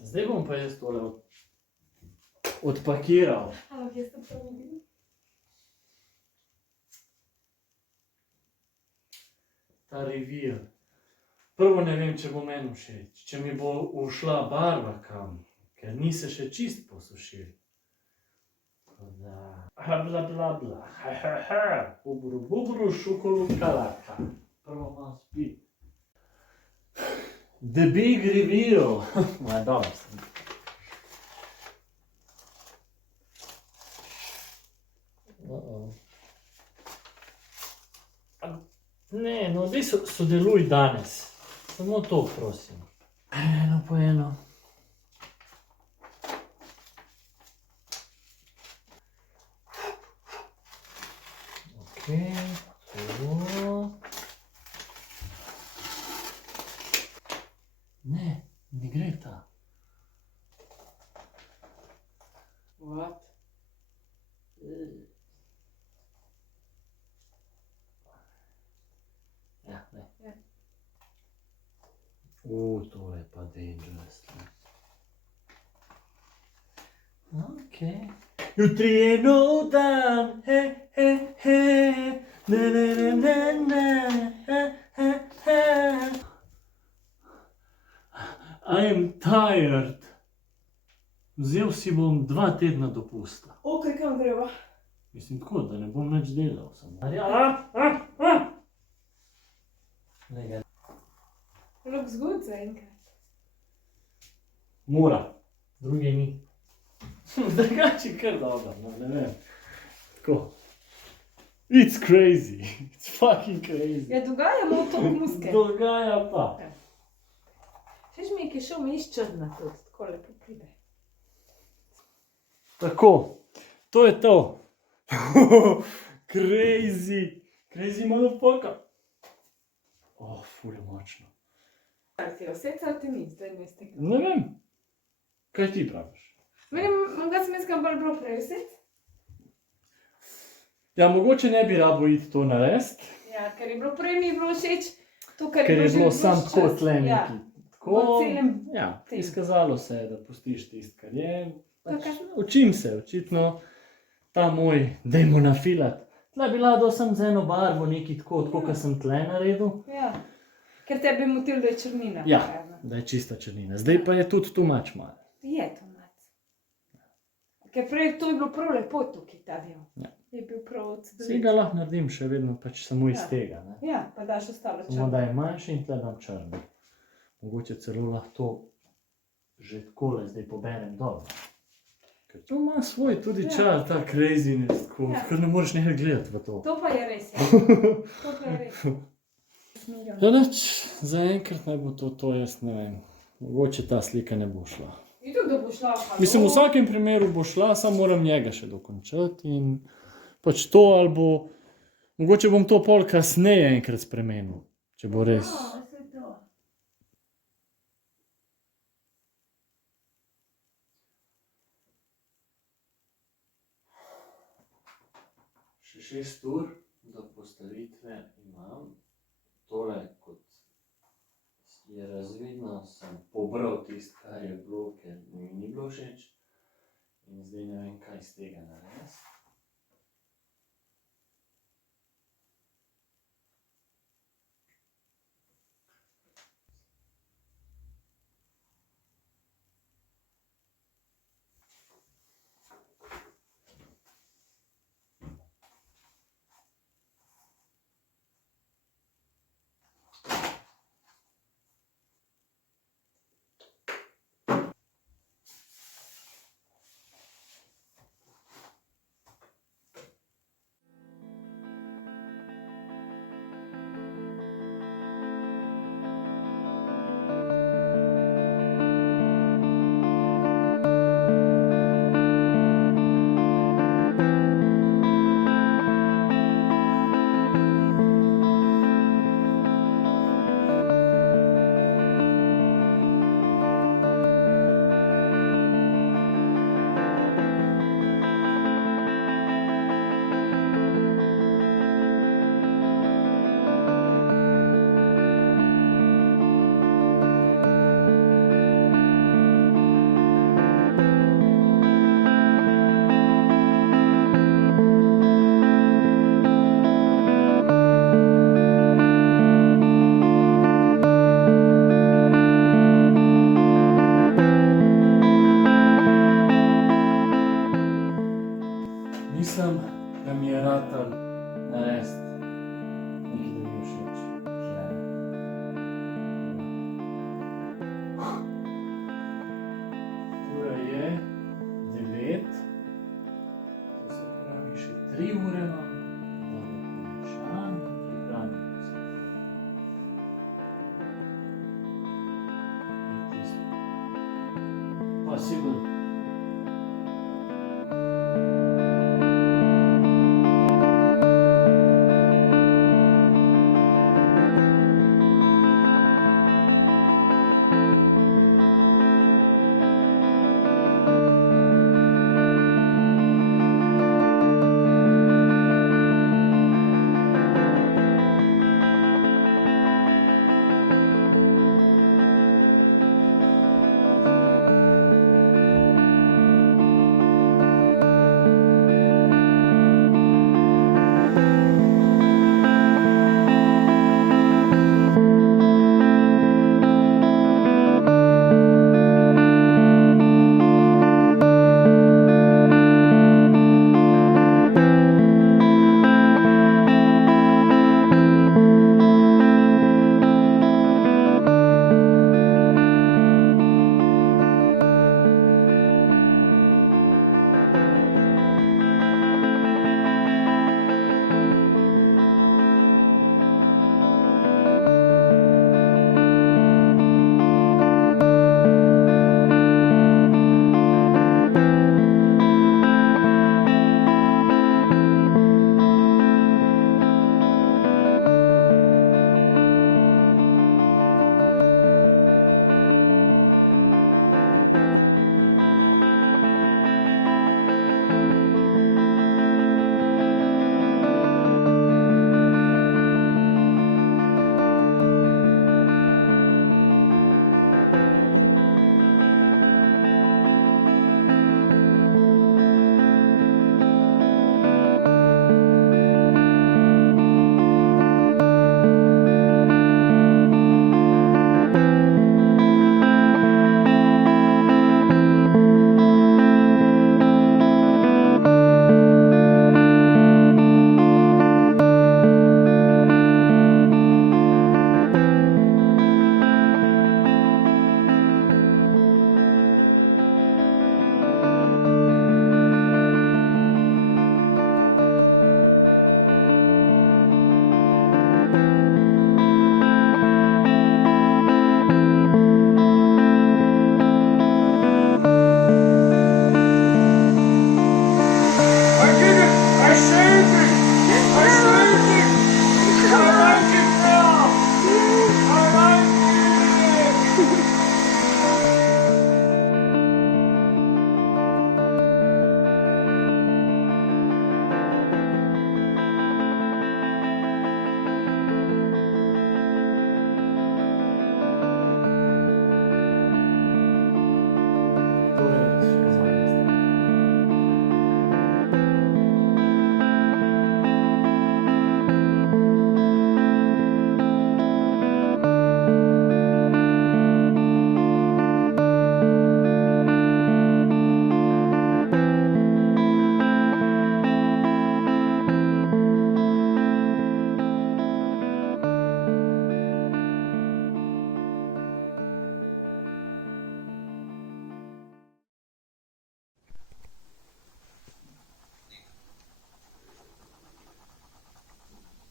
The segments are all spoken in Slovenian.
Zdaj bom pa jaz tole odpakiral. Ampak jaz to prav vidim. Ta revir. Prvo ne vem, če bo meni všeč, če mi bo ušla barva kam, ker ni se še čist posušil. Tako da... Bla bla bla, ha ha ha, bubru bubru, šukolu kalaka. Prvo pa spit. The big reveal. Ma, dobro sem. Ne, no, daj sodeluj danes. Samo to, prosim. Eno po eno. Okej, to. Ne, ne gre ta. What? Ja, ne. Ja. To je pa dangerous. Okej. Jutri je nov dan, he, he, he, ne, ne, ne, ne, ne, he, he, he. I am tired. Vzel si bom 2 tedna dopusta. Okej, kam greva? Mislim tako, da ne bom nič delal samo. Glej. Looks good zaenkrat. Mora, druge ni. Drugače je kar dobro, no, ne vem. Tako. It's crazy, it's fucking crazy. Ja, dogajamo to muske. Dogaja pa. Všeč mi je, ki je šel mi iz črna tudi, tako lepo pride. Tako, to je to. Crazy motherfucker. Ful je močno. Ali ti je osec ali ti ni, zdaj ne ste. Ne vem, kaj ti praviš? Meni, mogoče sem jaz bolj bilo prej osec. Ja, mogoče ne bi rabo iti to narediti. Ja, ker je bilo prej mi je bilo všeč to, kar Ker je bilo že sam ves tako čas. tle Ja. neki. Tako, Po celem ja, tem. izkazalo se je, da pustiš tisto, kar je. Pač, Kaj? učim se, očitno ta moj, dajmo nafilat. Tle bi lado sem z eno barvo neki tako, kot sem tle naredil. Ja. Ker tebi je motil, da je črnina. Ja, da je čista črnina. Zdaj pa je tudi too much malo. Je to mac. Ker prej to je bilo prav lepo tukaj, ta del. Ja. Je bil prav cedovit. Vse ga lahko naredim še vedno pač samo iz Ja. tega. Ne? Ja, pa daš ostalo Samo črno. da je manjši in tle dam črno. Mogoče celo lahko to že takole zdaj poberem dol. Ker to ima svoj tudi Ja. čar, ta craziness, tako, Ja. ker ne moreš nekaj gledati v to. To pa je res, ja. To pa je res. Ja, nič, zaenkrat naj bo to, jaz ne vem. Mogoče ta slika ne bo šla. Vidim, da bo šla, halo. Mislim, v vsakem primeru bo šla, samo moram njega še dokončati in pač to ali bo, mogoče bom to pol kasneje enkrat spremenil, če bo res. Ja, saj to. Še 6 ur do postavitve imam. Tole, kot je razvidno, sem pobral tisto, kar je bilo, ker mi ni bilo všeč. In zdaj ne vem, kaj iz tega narediti. sem, da mi je ratal narediti nekaj, da mi je všeč. Ura je 9, to se pravi še 3 ure imam, da bo končan in pripravim se. In tisto. Pa si bolj.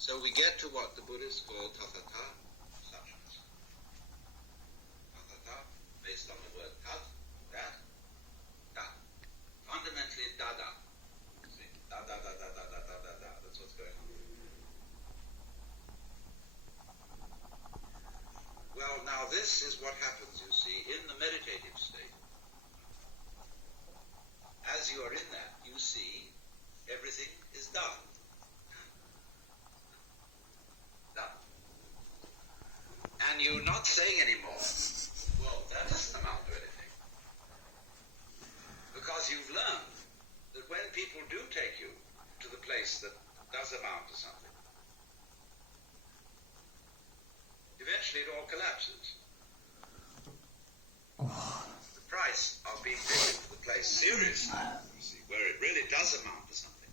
So we get to what the Buddhists call tathata substance. Tathata, based on the word tat, that, that. Fundamentally, dada. See, da da da da da da da da da. That's what's going on. Well, now this is what happens, you see, in the meditative state. As you are in that, you see everything is done. And you're not saying anymore, well, that doesn't amount to anything. Because you've learned that when people do take you to the place that does amount to something, eventually it all collapses. The price of being taken to the place seriously, you see, where it really does amount to something,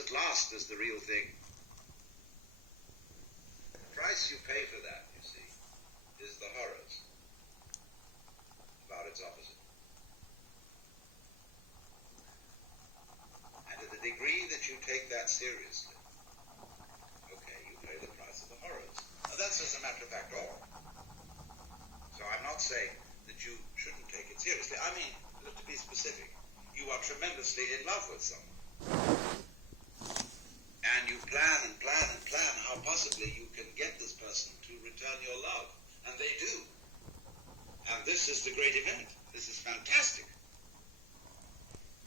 at last is the real thing. The price you pay for that, you see, is the horrors. About its opposite. And to the degree that you take that seriously, okay, you pay the price of the horrors. Now that's as a matter of fact all. So I'm not saying that you shouldn't take it seriously. I mean, to be specific, you are tremendously in love with someone. And you plan and plan and plan how possibly you can get this person to return your love. And they do. And this is the great event. This is fantastic.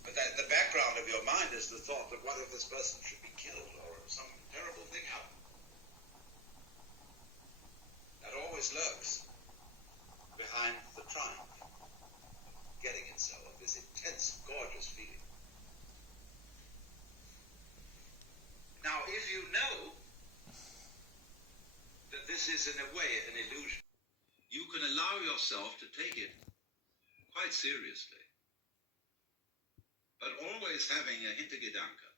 But that the background of your mind is the thought that what if this person should be killed or some terrible thing happen? That always lurks behind the triumph, getting it so, of this intense, gorgeous feeling. Now, if you know that this is in a way an illusion, you can allow yourself to take it quite seriously, but always having a Hintergedanke